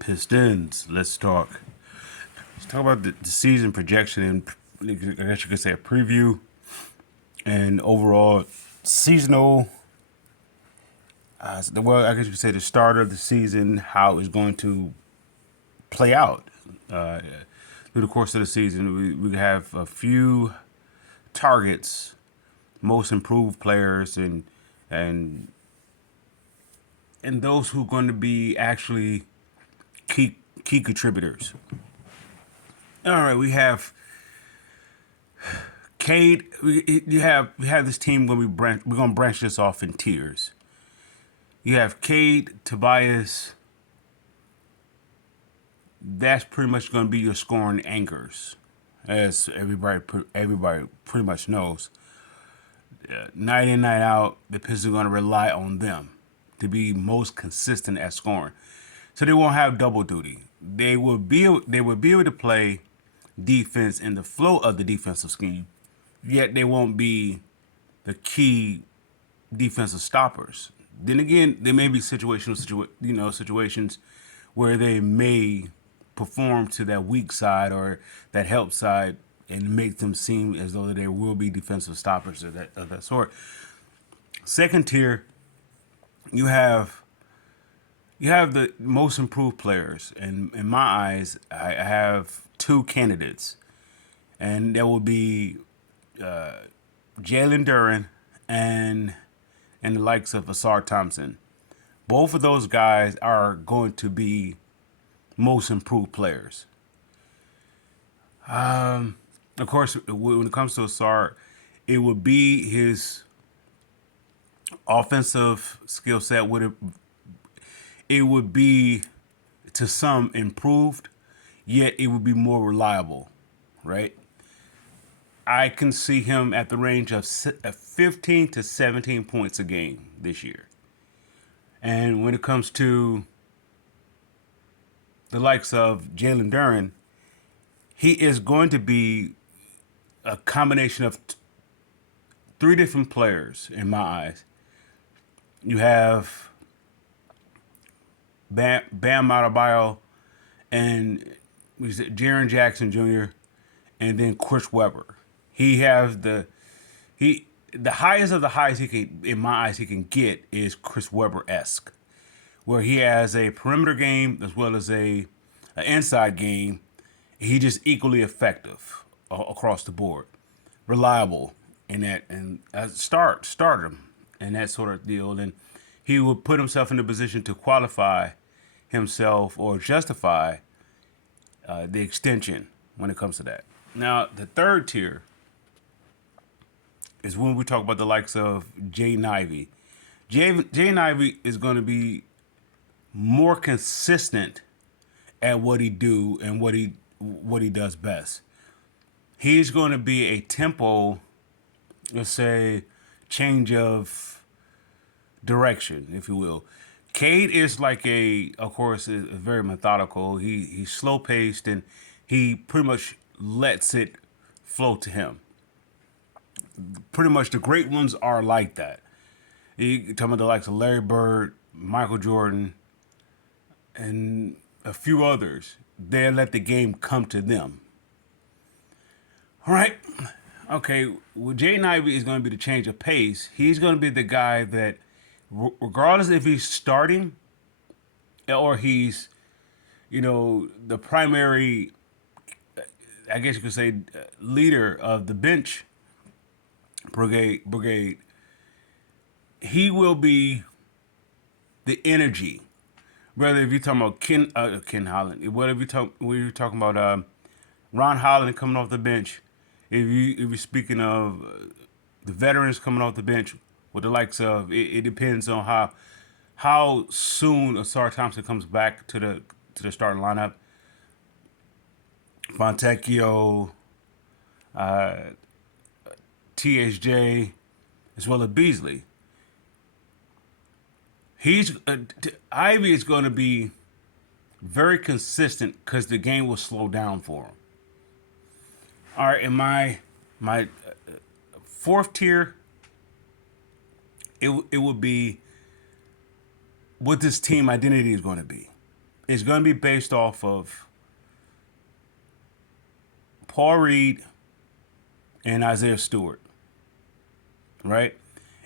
Pistons. Let's talk. Let's talk about the season projection and I guess you could say a preview and overall seasonal. Well, I guess you could say the start of the season, how it's going to play out uh, through the course of the season. We have a few targets, most improved players, and and those who are going to be actually key contributors. All right, we have Cade. We have this team when we're gonna branch this off in tiers. You have Cade, Tobias. That's pretty much going to be your scoring anchors, as everybody pretty much knows. Night in, night out, the Pistons are going to rely on them to be most consistent at scoring. So they won't have double duty. They will be able to play defense in the flow of the defensive scheme, yet they won't be the key defensive stoppers. Then again, there may be situations where they may perform to that weak side or that help side and make them seem as though there will be defensive stoppers of that sort. Second tier, you have the most improved players, and in my eyes, I have two candidates, and that will be Jalen Duren and and the likes of Asar Thompson. Both of those guys are going to be most improved players. Of course, when it comes to Asar, it would be his offensive skill set. It would be to some improved, yet it would be more reliable, right? I can see him at the range of 15 to 17 points a game this year. And when it comes to the likes of Jalen Duren, he is going to be a combination of three different players in my eyes. You have Bam Adebayo and Jaren Jackson Jr. and then Chris Webber. He has the highest of the highs he can, in my eyes, he can get is Chris Webber esque, where he has a perimeter game as well as an inside game. He just equally effective across the board, reliable in that, and start him and that sort of deal. And he will put himself in a position to qualify himself or justify the extension when it comes to that. Now, the third tier is when we talk about the likes of Jaden Ivey. Jaden Ivey is going to be more consistent at what he do and what he does best. He's going to be a tempo, let's say, change of direction, if you will. Cade is like of course, is very methodical. He's slow paced and he pretty much lets it flow to him. Pretty much the great ones are like that. You talking about the likes of Larry Bird, Michael Jordan, and a few others. They let the game come to them. All right. Okay. Well, Jaden Ivey is going to be the change of pace. He's going to be the guy that, regardless if he's starting or he's, the primary, I guess you could say, leader of the bench brigade, he will be the energy. Whether if you're talking about Ken Holland, whether you're talking about Ron Holland coming off the bench, if you're speaking of the veterans coming off the bench, with the likes of it depends on how soon Asar Thompson comes back to the starting lineup. Fontecchio, THJ, as well as Beasley. Ivy is going to be very consistent because the game will slow down for him. All right, in my fourth tier, it would be what this team identity is going to be. is going to be based off of Paul Reed and Isaiah Stewart, right?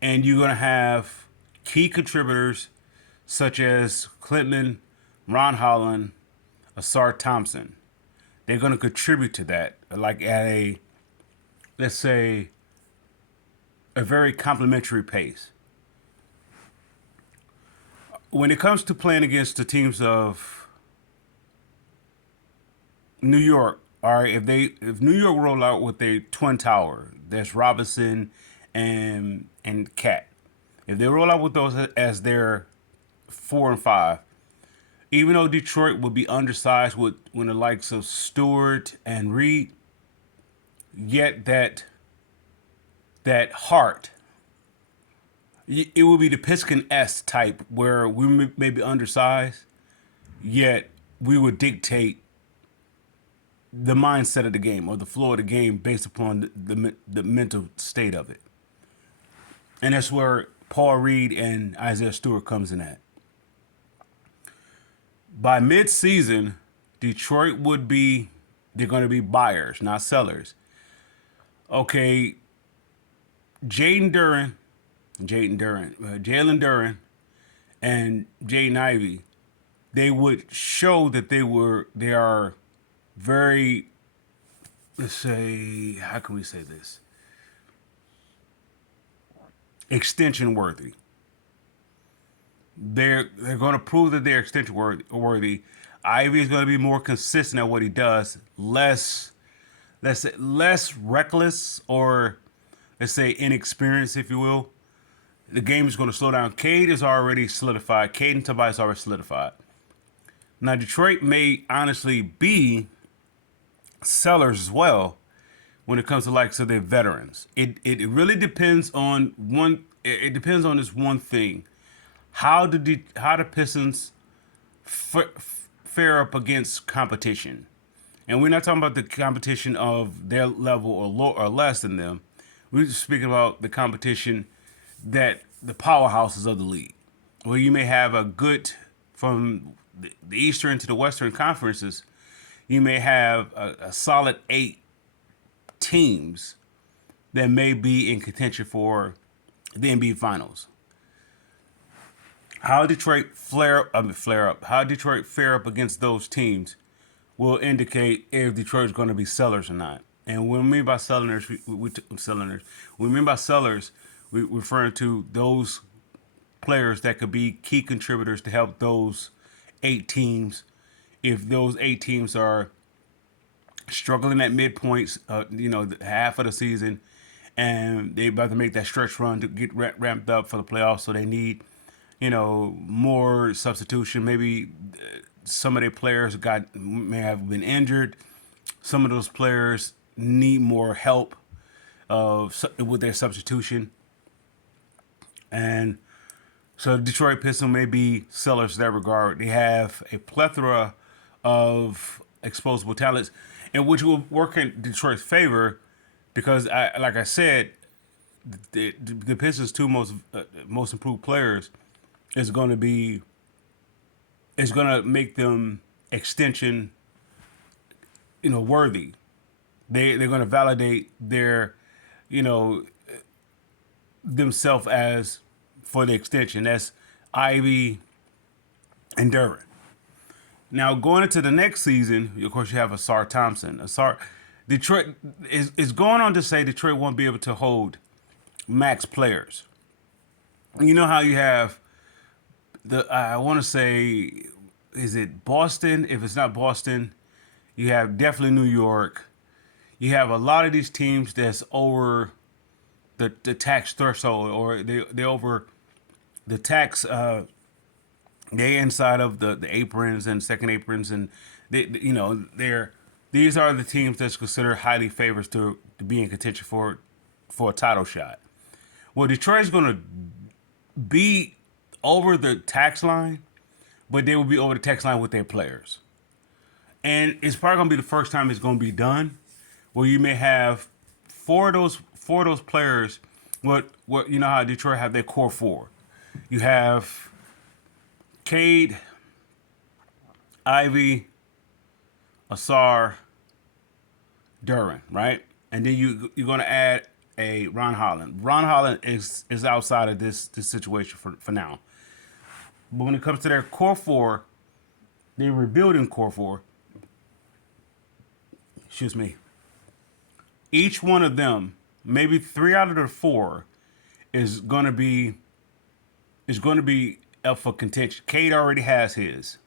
And you're going to have key contributors such as Clintman, Ron Holland, Asar Thompson. They're going to contribute to that, like at a, let's say, a very complementary pace. When it comes to playing against the teams of New York, all right, if New York roll out with a twin tower, there's Robinson and Cat. If they roll out with those as their 4 and 5, even though Detroit would be undersized with when the likes of Stewart and Reed, yet that heart, it would be the Piston-esque type where we may be undersized, yet we would dictate the mindset of the game or the flow of the game based upon the mental state of it. And that's where Paul Reed and Isaiah Stewart comes in at. By mid-season, Detroit they're going to be buyers, not sellers. Okay, Jalen Duren and Jaden Ivey, they would show that they are very, let's say, how can we say this? Extension worthy. They're going to prove that they're extension worthy. Ivy is going to be more consistent at what he does, less reckless, or let's say inexperienced, if you will. The game is going to slow down. Cade is already solidified. Cade and Tobias already solidified. Now Detroit may honestly be sellers as well when it comes to likes of their veterans. It really depends on one. It depends on this one thing. How the Pistons fare up against competition, and we're not talking about the competition of their level or less than them. We're just speaking about the competition that the powerhouses of the league, where you may have a good from the Eastern to the Western conferences. You may have a solid 8 teams that may be in contention for the NBA Finals. How Detroit how Detroit fare up against those teams will indicate if Detroit is going to be sellers or not. And when we mean by sellers, we're referring to those players that could be key contributors to help those 8 teams. If those 8 teams are struggling at midpoints, half of the season, and they're about to make that stretch run to get ramped up for the playoffs, so they need, more substitution. Maybe some of their players may have been injured. Some of those players need more help with their substitution, and so the Detroit Pistons may be sellers in that regard. They have a plethora of exposable talents, and which will work in Detroit's favor because, like I said, the Pistons' 2 most improved players is going to make them extension, worthy. They're going to validate their, themselves as for the extension. That's Ivy and Duren. Now going into the next season, of course, you have Asar Thompson. Detroit is going on to say Detroit won't be able to hold max players. You know how you have I want to say, is it Boston? If it's not Boston, you have definitely New York. You have a lot of these teams that's over the tax threshold, or they're over the tax. They're inside of the aprons and second aprons, and these are the teams that's considered highly favored to be in contention for a title shot. Well, Detroit's going to be over the tax line, but they will be over the tax line with their players. And it's probably going to be the first time it's going to be done, where you may have four of those players. What you know how Detroit have their core 4. You have Cade, Ivy, Asar, Duran, right? And then you're going to add a Ron Holland. Ron Holland is outside of this situation for now. But when it comes to their core four, they're rebuilding core four. Excuse me. Each one of them, maybe three out of the four, is going to be up for contention. Cade already has his.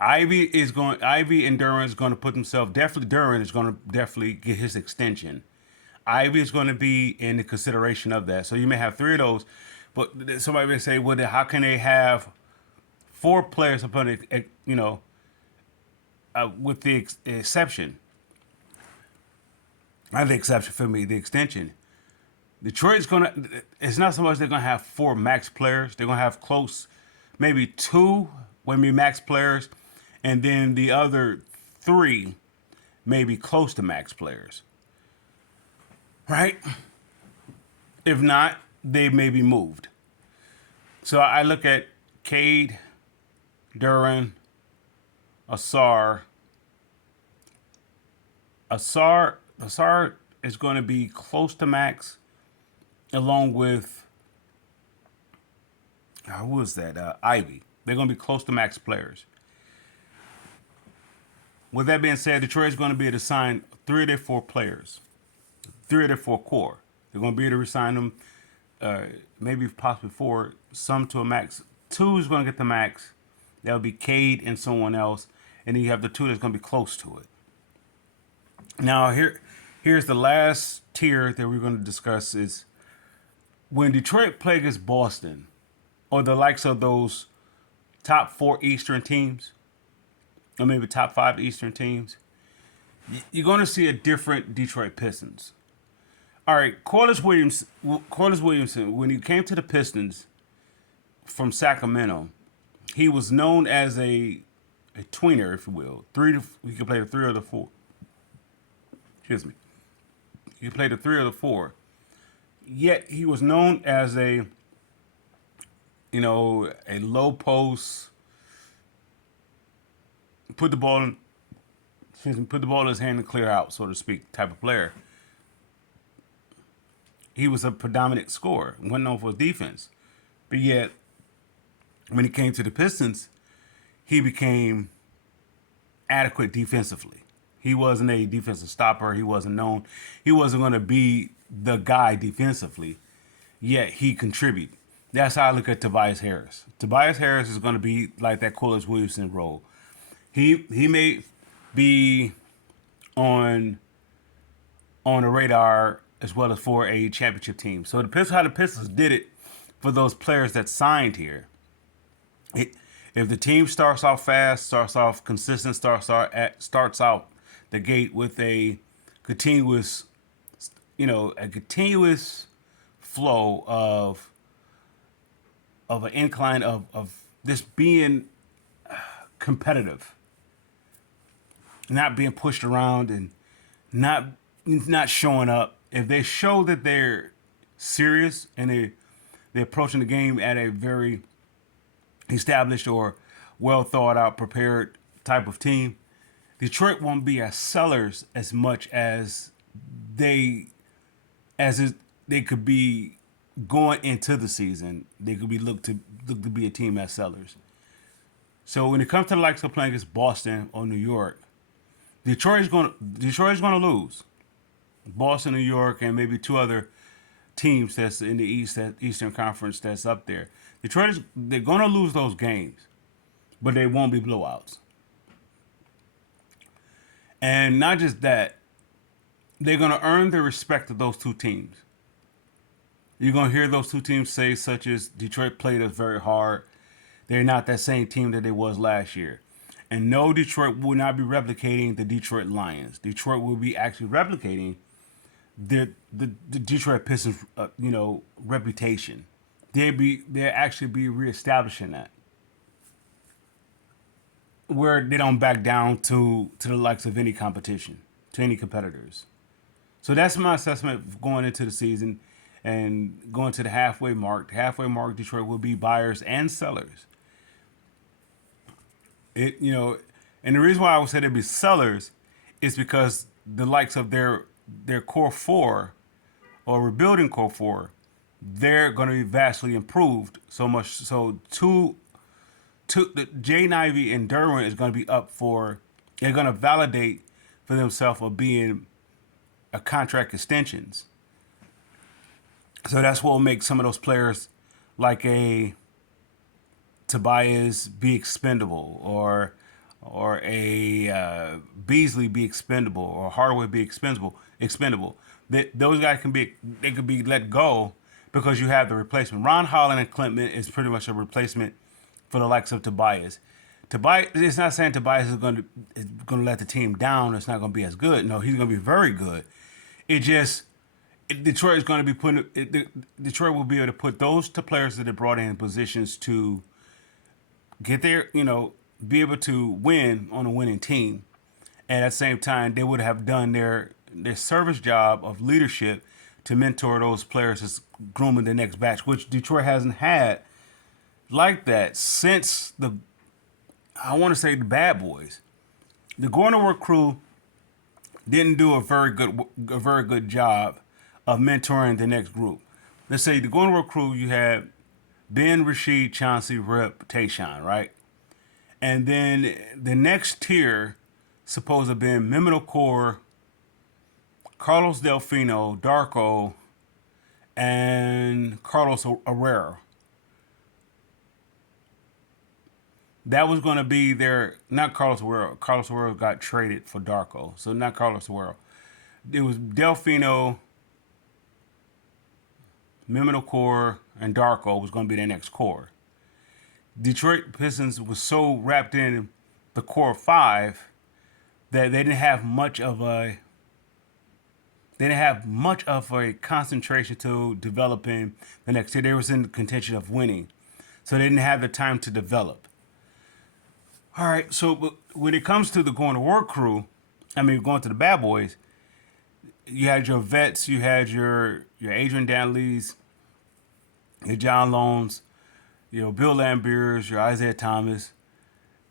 Ivy and Duran is going to put themselves. Definitely, Duran is going to definitely get his extension. Ivy is going to be in the consideration of that. So you may have three of those, but somebody may say, "Well, how can they have four players upon it? With the exception, not the exception for me, the extension." Detroit's gonna. It's not so much they're gonna have four max players. They're gonna have close, maybe two, maybe max players, and then the other three, maybe close to max players. Right? If not, they may be moved. So I look at Cade, Duran, Asar. Asar is going to be close to max, along with who was that? Ivy. They're going to be close to max players. With that being said, Detroit is going to be able to sign three of their four players, three of their four core. They're going to be able to resign them, maybe possibly four, some to a max. Two is going to get the max. That'll be Cade and someone else, and then you have the two that's going to be close to it. Now here's the last tier that we're going to discuss is when Detroit play against Boston, or the likes of those top four Eastern teams, or maybe top five Eastern teams, you're going to see a different Detroit Pistons. All right, Corliss Williamson, when he came to the Pistons from Sacramento, he was known as a tweener, if you will. He could play the three or the four. Excuse me. He played the three or the four. Yet he was known as a low post, put the ball in his hand and clear out, so to speak, type of player. He was a predominant scorer, wasn't known for his defense. But yet, when he came to the Pistons, he became adequate defensively. He wasn't a defensive stopper. He wasn't known. He wasn't going to be the guy defensively, yet he contributed. That's how I look at Tobias Harris. Tobias Harris is going to be like that Corliss Williamson role. He may be on the radar as well as for a championship team. So it depends how the Pistons did it for those players that signed here. If the team starts off fast, starts off consistent, starts out the gate with a continuous flow of an incline of this being competitive, not being pushed around and not showing up. If they show that they're serious and they're approaching the game at a very established or well thought out, prepared type of team, Detroit won't be as sellers as much as they could be going into the season. They could be look to be a team as sellers. So when it comes to the likes of playing against Boston or New York, Detroit's going to lose. Boston, New York, and maybe two other teams that's in the Eastern Conference that's up there. They're going to lose those games, but they won't be blowouts. And not just that, they're going to earn the respect of those two teams. You're going to hear those two teams say, such as Detroit played us very hard. They're not that same team that they was last year. And no, Detroit will not be replicating the Detroit Lions. Detroit will be actually replicating the Detroit Pistons, reputation. They'll actually be reestablishing that, where they don't back down to the likes of any competition, to any competitors. So that's my assessment going into the season and going to the halfway mark. The halfway mark, Detroit will be buyers and sellers. It and the reason why I would say they'd be sellers is because the likes of their core four or rebuilding core four, they're going to be vastly improved. So much so, Jay Ivey and Derwin is going to be up for. They're going to validate for themselves of being a contract extensions. So that's what will make some of those players like a Tobias be expendable, or a Beasley be expendable, or Hardaway be expendable. Those guys could be let go because you have the replacement. Ron Holland and Clinton is pretty much a replacement for the likes of Tobias. Tobias, it's not saying Tobias is going to let the team down. It's not going to be as good. No, he's going to be very good. It just Detroit is going to be Detroit will be able to put those two players that they brought in positions to get there, be able to win on a winning team. And at the same time, they would have done their service job of leadership to mentor those players as grooming the next batch, which Detroit hasn't had like that since I want to say the Bad Boys. The Going to Work crew didn't do a very good job of mentoring the next group. Let's say the Going to Work crew, you had Ben, Rashid, Chauncey, Rip, Tayshaun, right? And then the next tier supposed to have been Mimino Core, Carlos Delfino, Darko, and Carlos Herrera. That was going to be not Carlos Herrera. Carlos Herrera got traded for Darko, so not Carlos Herrera. It was Delfino, Mimino Core, and Darko was going to be their next core. Detroit Pistons was so wrapped in the core five that they didn't have much of a concentration to developing the next year. They was in the contention of winning, so they didn't have the time to develop. All right, so when it comes to the Going to Work crew, going to the Bad Boys, you had your vets, you had your Adrian Danleys, your John Lones, Bill Lambiers, your Isaiah Thomas.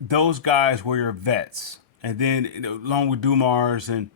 Those guys were your vets, and then along with Dumars and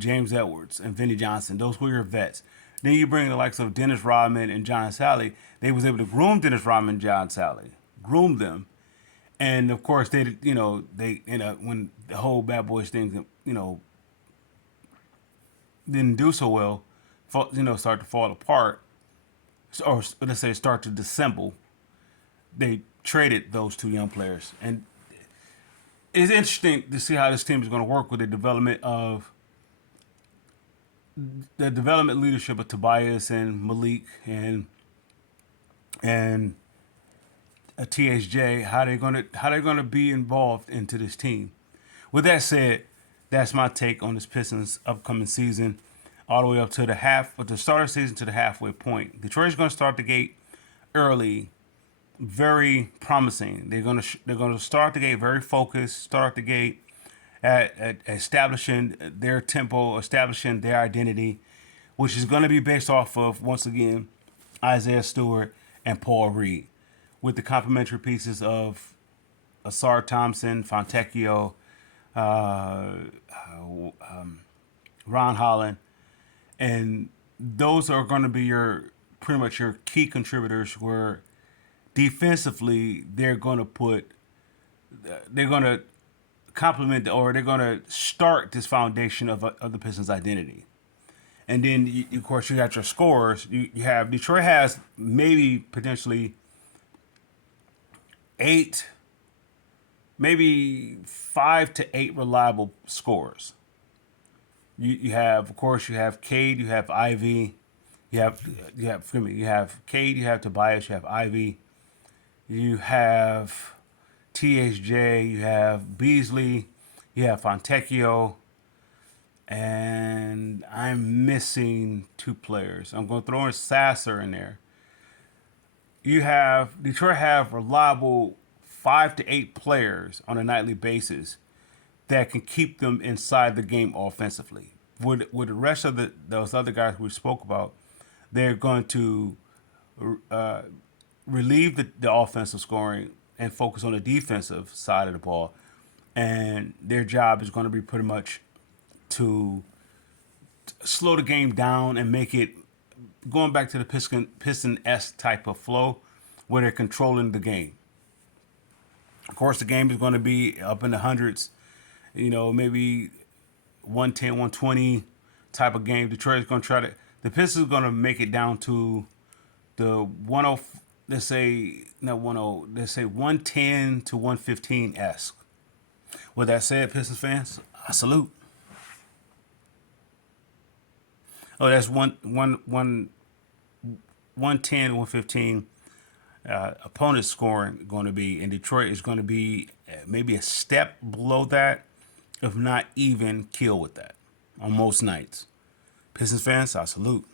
James Edwards and Vinnie Johnson, those were your vets. Then you bring the likes of Dennis Rodman and John Sally. They was able to groom Dennis Rodman and John Sally, groom them, and of course when the whole Bad Boys thing didn't do so well, start to fall apart, or let's say start to dissemble. They traded those two young players, and it's interesting to see how this team is going to work with the development leadership of Tobias and Malik and a THJ. How they're going to be involved into this team. With that said, that's my take on this Pistons upcoming season, all the way up to the start of the season to the halfway point. Detroit's going to start the gate early, very promising. They're going to start the gate very focused. Start the gate at establishing their tempo, establishing their identity, which is going to be based off of, once again, Isaiah Stewart and Paul Reed, with the complementary pieces of Asar Thompson, Fontecchio, Ron Holland, and those are going to be pretty much your key contributors. Where defensively they're going to complement, or they're going to start this foundation of the Pistons' identity. And then of course you got your scorers. You have Detroit has maybe potentially 8, maybe 5 to 8 reliable scorers. You have, of course, you have Cade, you have Ivy, you have Cade, you have Tobias, you have Ivy, you have THJ, you have Beasley, you have Fontecchio, and I'm missing 2 players. I'm going to throw in Sasser in there. Detroit have reliable 5 to 8 players on a nightly basis that can keep them inside the game offensively. With the rest of those other guys we spoke about, they're going to relieve the offensive scoring and focus on the defensive side of the ball. And their job is going to be pretty much to slow the game down and make it going back to the Piston-esque type of flow where they're controlling the game. Of course, the game is going to be up in the hundreds, maybe 110, 120 type of game. Detroit is going to the Pistons are going to make it down to the 10, let's say, not 10, let's say 110 to 115-esque. With that said, Pistons fans, I salute. Oh, that's 110, 115. Opponent scoring going to be, and Detroit is going to be maybe a step below that, if not even kill with that on most nights. Pistons fans, I salute.